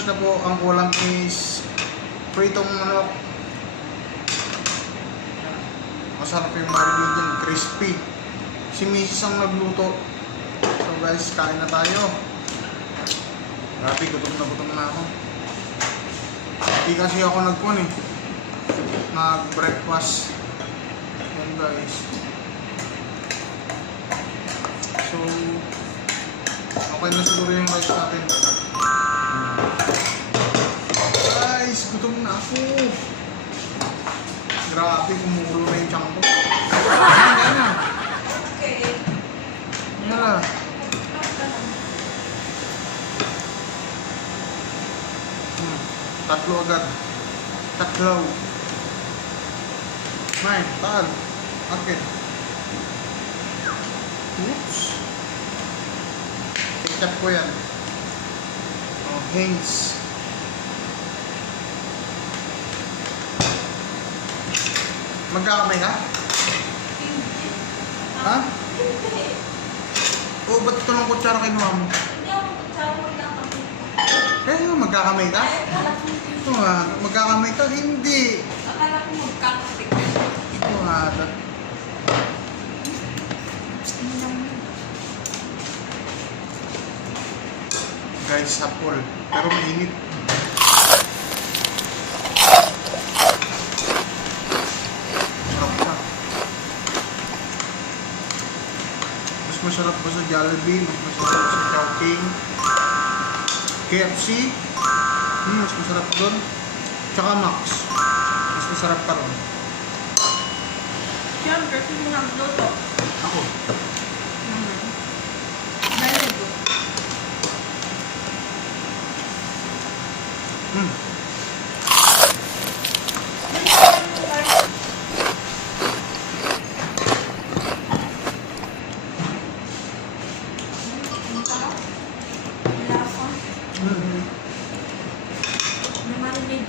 lunch na po. Ang kulang is pritong manok. Masarap yung marinade dyan, crispy. Si Mrs. ang nagluto. So guys, kain na tayo. Grabe, gutom na ako. Hindi kasi ako nag-breakfast. Yan guys. So, okay na siguro yung rice natin. Guys, gutom na ako. Grabe, kumulo na yung tiyan ko. Yan na. Okay. Yan na. Tatlo agad. Tatlo. May, taal. Okay. Oops. Ketchup ko yan. Oh, Heinz. Magkakamay ka? Hindi. Ha? Hindi. Oo, ba't ito ng kutsara kinuha mo? Hindi ako kutsara mo lang kami. Eh, magkakamay ka? Ay, akala ko Ito nga, magkakamay ka? Hindi. Akala ko magkakapit. Ito nga. Guys, sapol. Pero mainit. Sarap siya. Mas masarap ba sa Jollibee? Mas masarap sa Chowking? KFC? Mas masarap doon. Tsaka Max. Mas masarap pa ron. Siyempre, sino nagluto? Ako. Very good.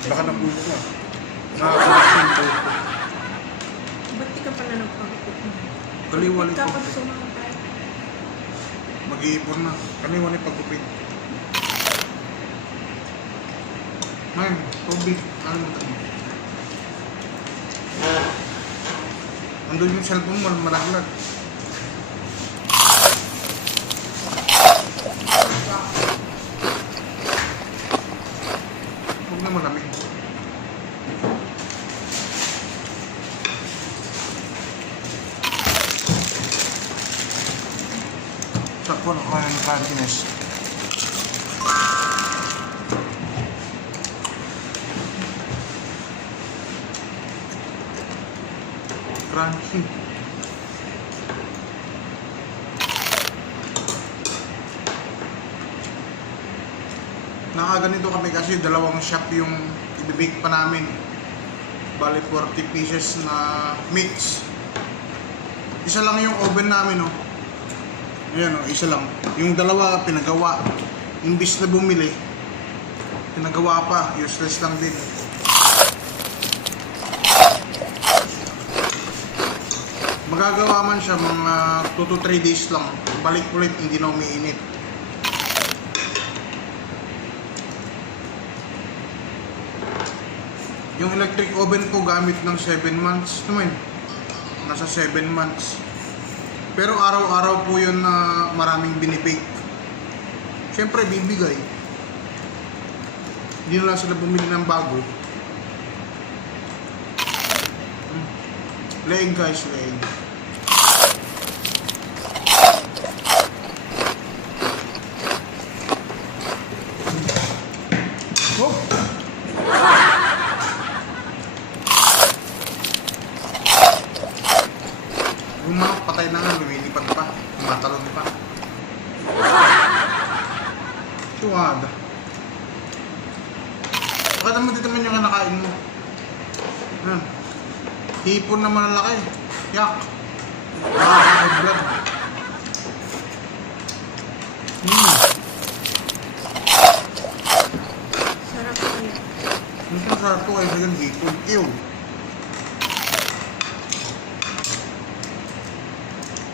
Baka napulo ka. Nakakalasin po. Ba't di ka pala nagpagupit mo? Kaliwali Ka po. pag sumangkay. Mag-iipon na. Kaliwali pagupit. Ngayon, tubig. Ano mo tayo? Andun yung cellphone mo, malaglag. Huwag na malamig. Sakpo na kaya ng crunchiness. Crunchy. Nakaganito kami kasi dalawang shop yung ibibake pa namin. Bali 40 pieces na mix. Isa lang yung oven namin, oh. Ayan, oh, isa lang. Yung dalawa pinagawa. Imbis na bumili, pinagawa pa. Useless lang din. Magagawa man siya mga 2 to 3 days lang. Balik ulit, hindi na umiinit. Yung electric oven ko gamit ng 7 months naman. Nasa 7 months. Pero araw-araw po yun na maraming binibake. Siyempre bibigay. Hindi na lang sila bumili ng bago. Leeg guys, leeg. Oh! Yung mga patay na nga, lumilipad pa. Tumatalon pa. Suwada. Bakit naman dito man yung kinakain mo? Yan. Hipon naman ang laki. Yak. Vlog. Sarap niya. Mas masarap to kaysa yung hipon. Ew.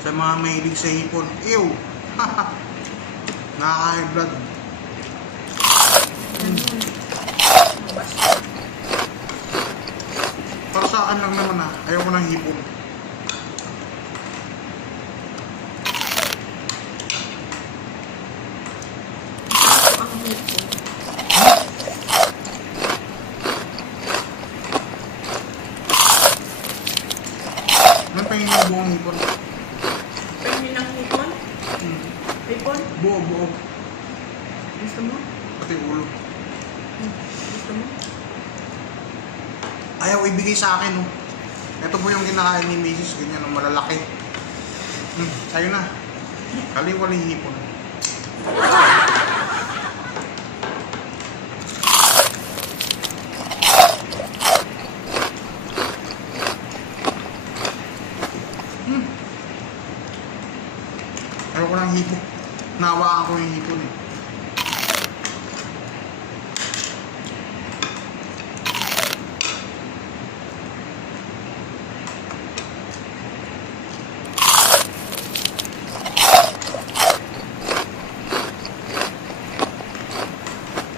Sa mga mahilig sa hipon. Ew. Nakaka-high blood. sa akin lang naman ayaw ko ng hipon. Ito ang hipon. Ano pa yung buong hipon? Pwede ng hipon? Hmm. Hipon? Buo. Gusto mo? Pati ulo. Gusto mo? Ayaw ibigay sa akin, oh. Ito po yung kinakain ni Mrs. Ganyan, oh, malalaki. Sa'yo na. Kaliwali hipon. Ayaw ko ng hipon. Nawaan ko yung hipon, eh.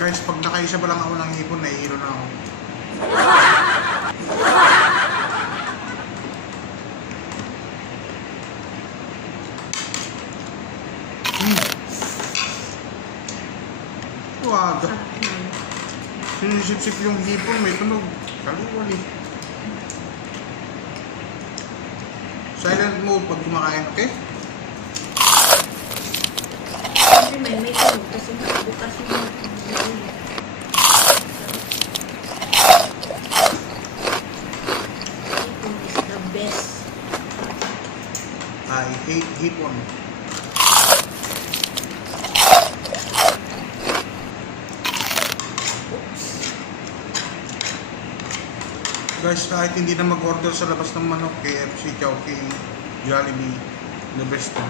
Guys, pag nakaisa pa lang ako ng hipon, nahihilo na ako. Wag. Sarap yan. Sinisip-sip yung hipon, may tunog. Kaliwali. Silent mode pag kumakain, okay? Kasi may tunog kasi bukas yung hipon is the best. I hate hipon. Guys, kahit hindi na mag-order sa labas ng manok, KFC, Chowking, Jollibee, the best to.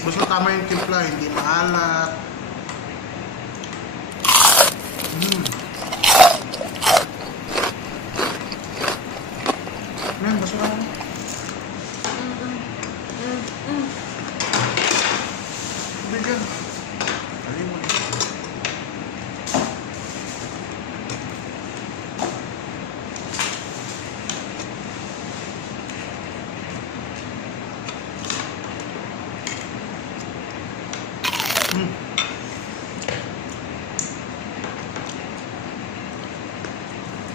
Basta tama yung timpla, hindi maalat. Man, basta ako. Bigyan. Kalimutan.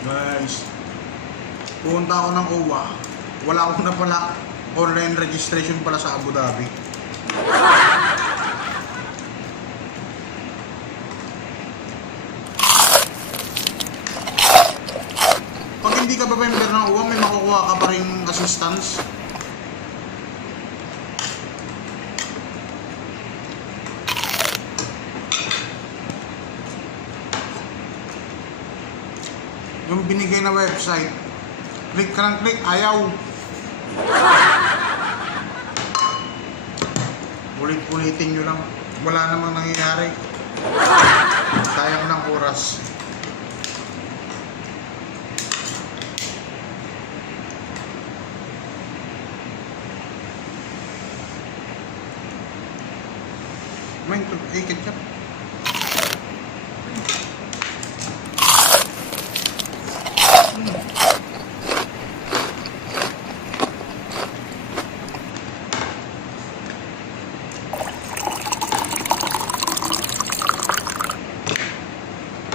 Guys, pumunta ako ng OWA. Wala akong na pala online registration pala sa Abu Dhabi. Pag hindi ka pa member ng OWA, may makukuha ka pa rin assistance. Yung binigay na website, click ka ng click, ayaw. Ulit-ulitin nyo lang. Wala namang nangyayari. Sayang ng oras. Main to, ketchup.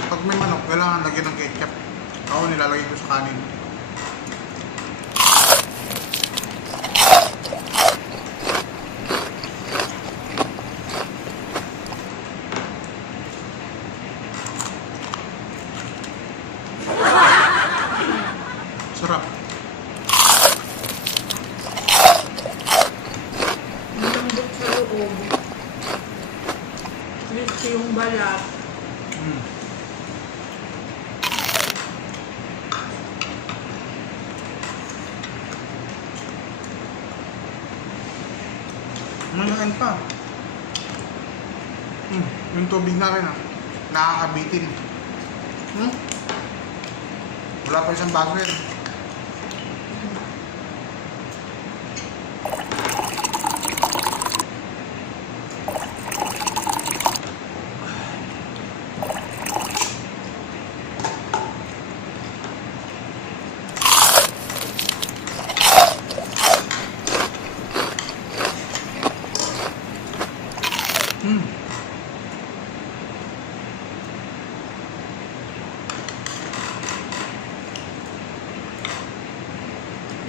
Pag may manok, kailangan lagyan ng ketchup. Ako nilalagay ko sa kanin. Sarap. Malambot sa loob. Rich yung balat. Mayain pa. Yung tubig namin nakakabitin. Wala pa isang bago yan.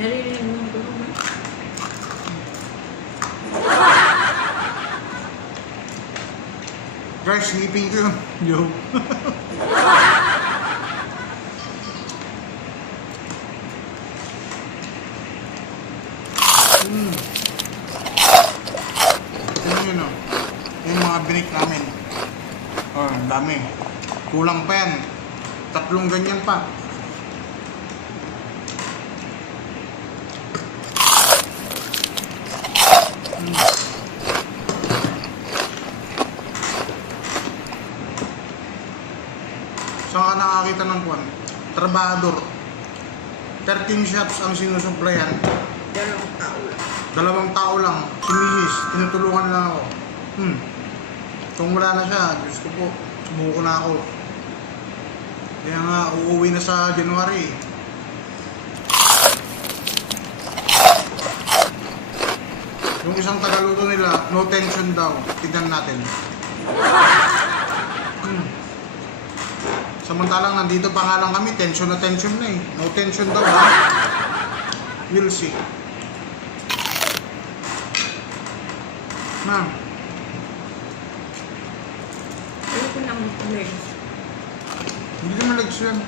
Naririnig mo yung tulong ba? Guys, ngipin ko yun. Yo. Tignan yun, oh. Yung mga binik namin. Oh, ang dami. Kulang pa yan. 3 ganyan pa. Saan ka nakakita ng kwan? Trabador. 13 shops ang sinusuplayan. Dalawang tao lang. 2 tao lang. Si Mrs. Tinutulungan lang ako. Kung wala na siya, Diyos ko po, sumuko na ako. Kaya nga, uuwi na sa January. Yung isang tagaluto nila, no tension daw. Tignan natin. Samantalang nandito pa nga lang kami, tension na eh. No tension daw ha. We'll see. Ma'am, Ayoko na mag-legs. hindi naman legs yan.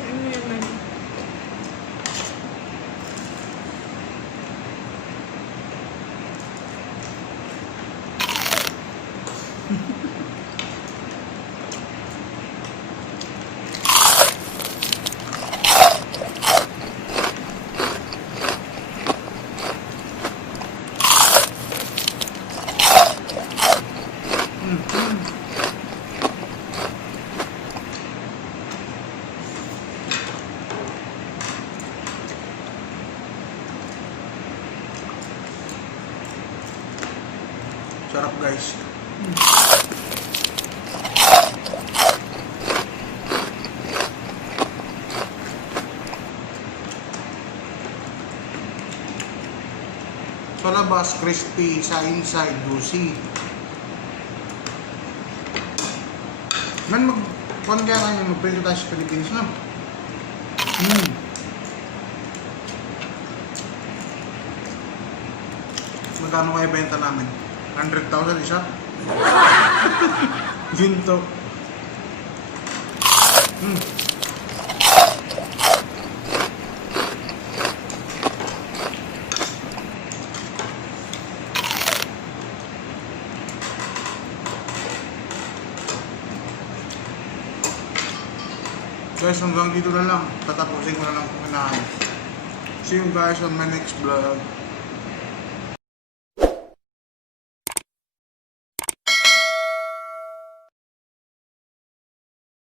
Ano naman? Sarap guys. Sa labas, crispy. Sa inside, juicy. Man, kung kaya kayo, magprito tayo sa Pilipinas na. Magkano kaya benta namin? 100,000 isa? Ginto. Guys, hanggang dito na lang. Tatapusin ko na lang kung inahan. See you guys on my next vlog.